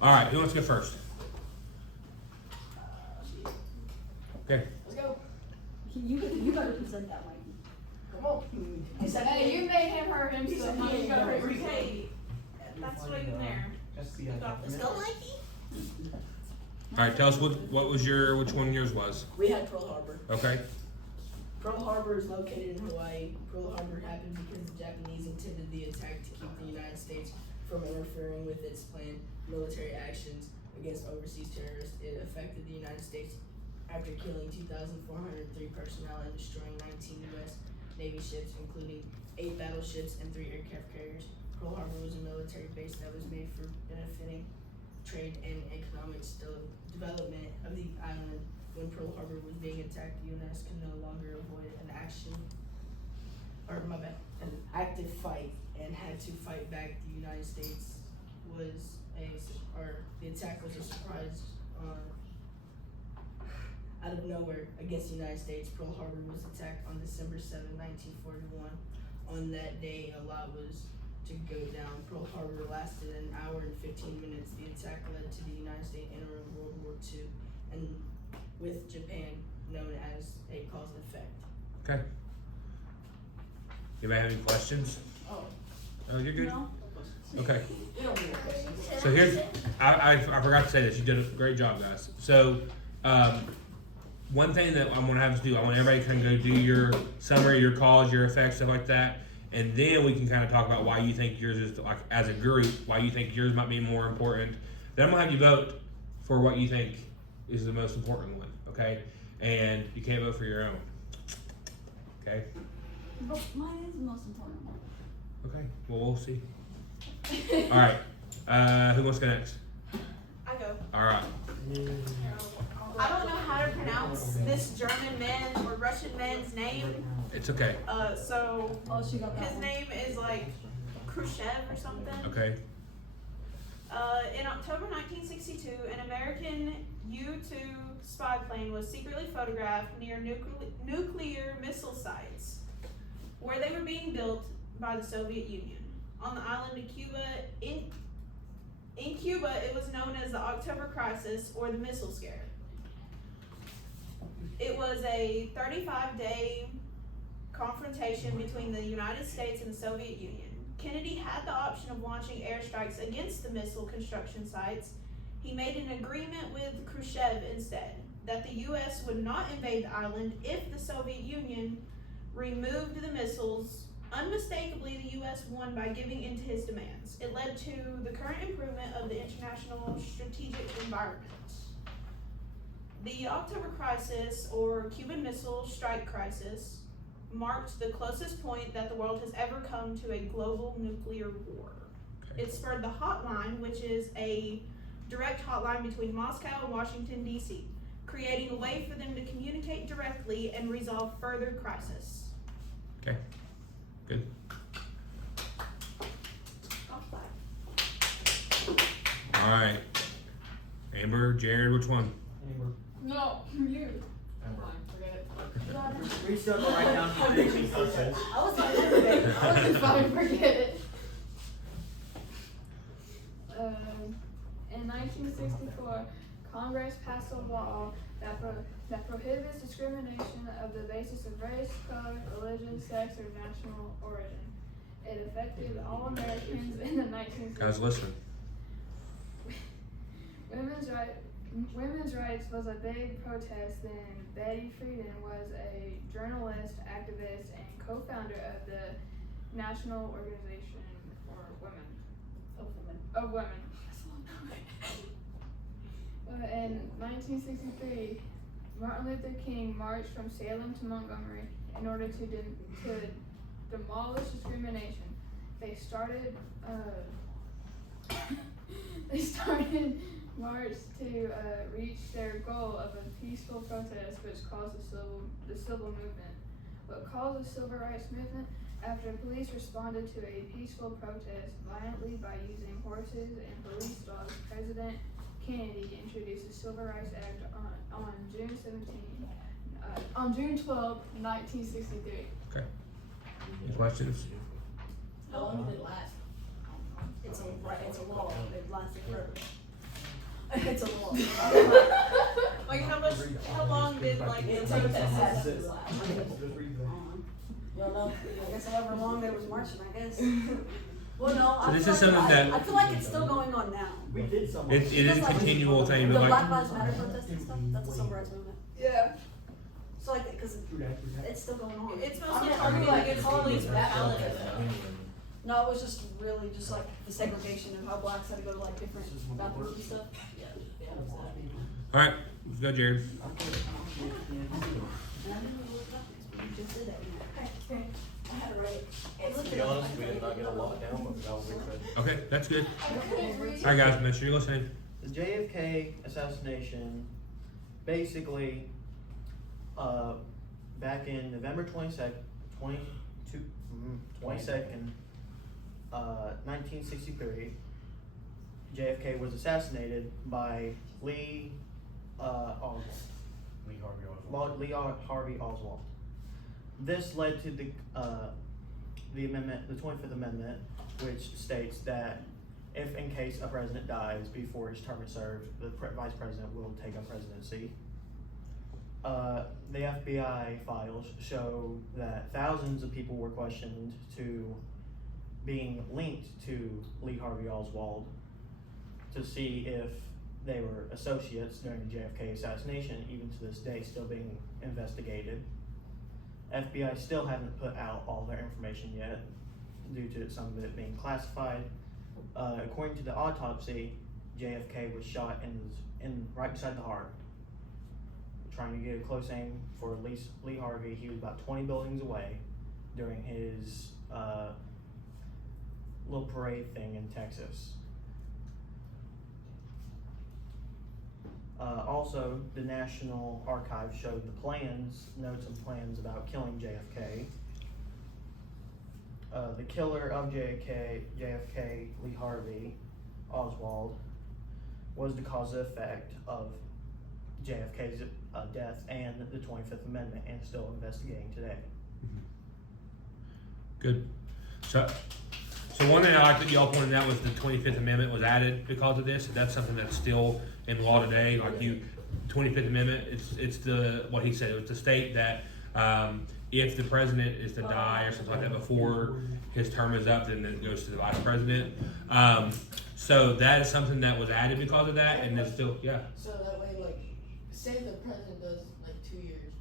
All right, who wants to go first? Okay. Let's go. You better present that, Mikey. Come on. Hey, you made him hurt He himself. said Now he you ain't gotta gonna hurt read. yourself. Hey, that's why you're there. Just the You got this. Let's go, Mikey. All right, tell us what was which one yours was. We had Pearl Harbor. Okay. Pearl Harbor is located in Hawaii. Pearl Harbor happened because the Japanese intended the attack to keep the United States from interfering with its planned military actions against overseas terrorists. It affected the United States after killing 2,403 personnel and destroying 19 U.S. Navy ships, including 8 battleships and 3 aircraft carriers. Pearl Harbor was a military base that was made for benefiting trade and economic development of the island. When Pearl Harbor was being attacked, the U.S. could no longer avoid an active fight and had to fight back. The United States the attack was a surprise out of nowhere against the United States. Pearl Harbor was attacked on December 7, 1941. On that day, a lot was to go down. Pearl Harbor lasted an hour and 15 minutes. The attack led to the United States entering World War II, and with Japan known as a cause and effect. Okay. Anybody have any questions? Oh, Oh, you're good. No? Okay. we don't need questions. So here's, I forgot to say this. You did a great job, guys. So, one thing that I'm gonna have to do, I want everybody to kind of go do your summary, your cause, your effects, stuff like that, and then we can kind of talk about why you think yours is, like, as a group, why you think yours might be more important. Then I'm gonna have you vote for what you think is the most important one, okay? And you can't vote for your own, okay? But mine is the most important one. Okay. Well, we'll see. All right. Who wants to go next? I go. All right. I don't know how to pronounce this German man or Russian man's name. It's okay. So Oh, she got that his one. name is like Khrushchev or something. Okay. In October 1962, an American U-2 spy plane was secretly photographed near nuclear missile sites where they were being built by the Soviet Union. On the island of Cuba, in Cuba, it was known as the October Crisis or the Missile Scare. It was a 35-day confrontation between the United States and the Soviet Union. Kennedy had the option of launching airstrikes against the missile construction sites. He made an agreement with Khrushchev instead, that the U.S. would not invade the island if the Soviet Union removed the missiles. Unmistakably, the U.S. won by giving in to his demands. It led to the current improvement of the international strategic environment. The October Crisis, or Cuban Missile Strike Crisis, marked the closest point that the world has ever come to a global nuclear war. Okay. It spurred the hotline, which is a direct hotline between Moscow and Washington, D.C., creating a way for them to communicate directly and resolve further crisis. Okay. Good. All right. Amber, Jared, which one? Amber. No, you. Amber. Fine, forget it. Reach up and write down some predictions, okay? I was like, everybody. I was fine, forget it. In 1964, Congress passed a law that prohibits discrimination of the basis of race, color, religion, sex, or national origin. It affected all Americans in the 1960s. Guys, listen. Women's rights was a big protest then. Betty Friedan was a journalist, activist, and co-founder of the National Organization for Women. Of women. In 1963, Martin Luther King marched from Salem to Montgomery in order to demolish discrimination. They started march to reach their goal of a peaceful protest, which caused the civil movement. What caused the civil rights movement? After police responded to a peaceful protest violently by using horses and police dogs, President Kennedy introduced the Civil Rights Act on June 12, 1963. Okay. Any questions? How long did it last? It's a law. It lasted forever. It's a lot. Like how long did like the protest last? Well, no, I guess however long there was marching, I guess. Well, no, So I this feel is like something that- I feel like it's still going on now. We did some. It is a continual thing, The but Black like, Lives Matter protest and stuff, that's a civil rights movement. Yeah. So like, cause it's still going on. It's I mostly mean, targeted like, against all police these brutality battles. though. No, it was just really just like the segregation of how blacks had to go to like different bathrooms and stuff. all right, let's go, Jared. And I didn't really look it up because we just did that. I had to write it. It looked To be it up. honest, we did not get a lot down, but that was good. Okay, that's good. I couldn't read. All right, guys, make sure you're listening. The JFK assassination, basically, back in November 22nd, 1963, JFK was assassinated by Lee Oswald. Lee Harvey Oswald. This led to the amendment, the 25th Amendment, which states that if in case a president dies before his term is served, the vice president will take up presidency. The FBI files show that thousands of people were questioned to being linked to Lee Harvey Oswald to see if they were associates during the JFK assassination, even to this day still being investigated. FBI still haven't put out all their information yet due to some of it being classified. According to the autopsy, JFK was shot in right beside the heart. Trying to get a close aim for Lee Harvey. He was about 20 buildings away during his little parade thing in Texas. Also, the National Archives showed the plans, notes and plans about killing JFK. The killer of JFK, Lee Harvey Oswald, was the cause and effect of JFK's death and the 25th Amendment, and still investigating today. Good. So one thing I like that y'all pointed out was the 25th Amendment was added because of this. That's something that's still in law today. Like 25th Amendment, it's the, what he said, it was to state that if the president is to die or something like that before his term is up, then it goes to the vice president. So that is something that was added because of that, and it's still, yeah. So that way, like, say the president does like 2 years,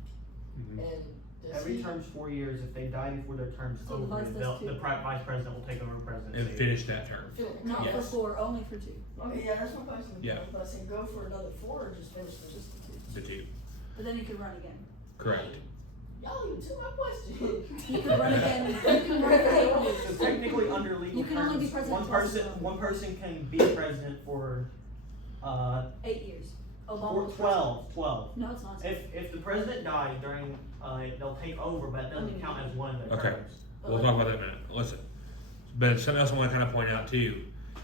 Mhm. and does Every he- term's 4 years. If they die before their term's So the over, vice does the too. vice president will take over presidency. And finish that term. Not for Yes. 4, only for 2. Okay, yeah, that's my question. Yeah. But I said go for another 4 or just finish the Just the 2. The two. But then you could run again. Correct. Y'all even took my question. You could run again. You can run for 8 years. So technically, under legal You can only be terms, president one person can be president for 8 years. Obama was 12. No, it's not. If the president dies during, they'll take over, but it doesn't count as one of their Okay. terms. We'll talk about that in a minute. Listen. But something else I want to kind of point out too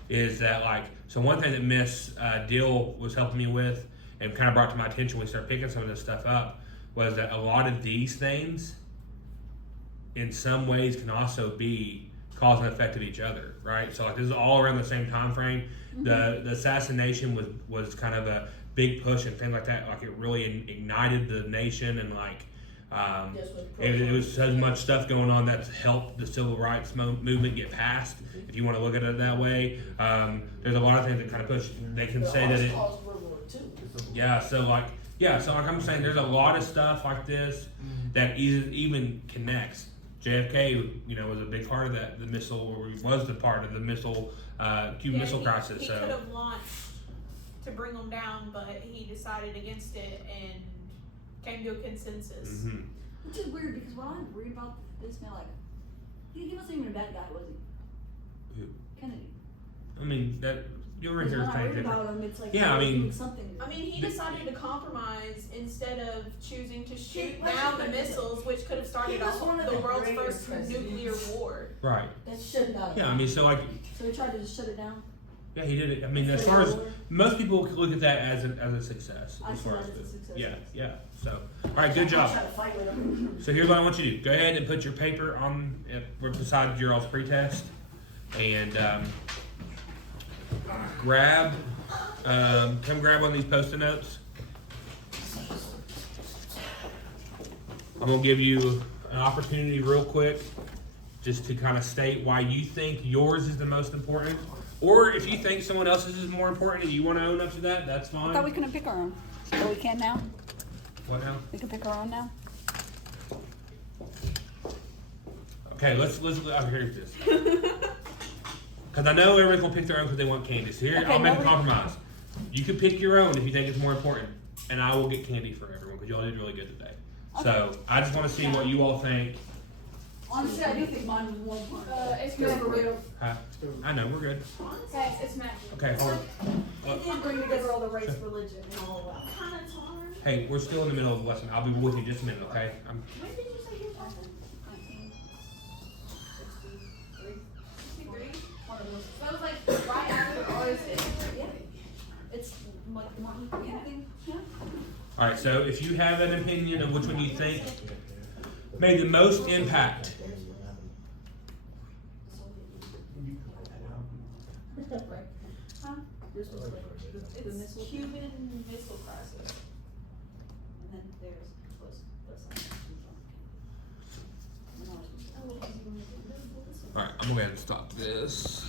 is that, like, so one thing that Miss Dill was helping me with and kind of brought to my attention when we started picking some of this stuff up was that a lot of these things in some ways can also be cause and effect of each other, right? So like this is all around the same time frame. The assassination was kind of a big push and things like that. Like it really ignited the nation, and like Just with it was so much stuff going on that's helped the civil rights movement get passed. If you want to look at it that way, there's a lot of things that kind of push. They can say that it. caused World War II. So like I'm saying, there's a lot of stuff like this that even connects. JFK, was a big part of that. The missile, or was the part of the missile, Cuban Missile Crisis. He So could have launched to bring them down, but he decided against it and came to a consensus. Mhm. Which is weird because when I read about this man, like, he wasn't even a bad guy, was he? Who? Kennedy. I mean that you'll Because hear when I things read different. about him, it's like Yeah, I he was mean- doing something. I mean, he decided to compromise instead of choosing to shoot Let's down just the put it this missiles, which could have started He was one of the the world's greater first presidents. nuclear war. Right. That should not. Yeah. I mean, so like, So he tried to just shut it down. yeah, he did it. I mean, as For far the as war. most people could look at that as a success. I As see far that as as a success. yeah. So, all right, good job. I tried to fight with him. So here's what I want you to do. Go ahead and put your paper on beside your all's pretest, and grab, come grab one of these post-it notes. I'm gonna give you an opportunity real quick, just to kind of state why you think yours is the most important. Or if you think someone else's is more important and you want to own up to that, that's I thought we fine. couldn't pick our own. Oh, we can now? What now? We can pick our own now? Okay, let's here's this. Because I know everyone's gonna pick their own because they want candy. So here, Okay, I'll make a nobody- compromise. You can pick your own if you think it's more important, and I will get candy for everyone because y'all did really good today. So I just want to see what you all think. Honestly, I do think mine was more fun. It's Good for good. real. Huh? I know we're good. Guys, it's magic. Okay, hold on. It did bring together all the race, religion, and all of that. Kinda hard. Hey, we're still in the middle of the lesson. I'll be with you in just a minute, okay? When did you say you were talking? 1963. One of those. That was like right after ours. Yeah. It's like Martin Luther King thing. Yeah. All right. So if you have an opinion of which one you think made the most impact, This was like the It's missile. Cuban Missile Crisis. And then theirs was all right. I'm gonna go ahead and stop this.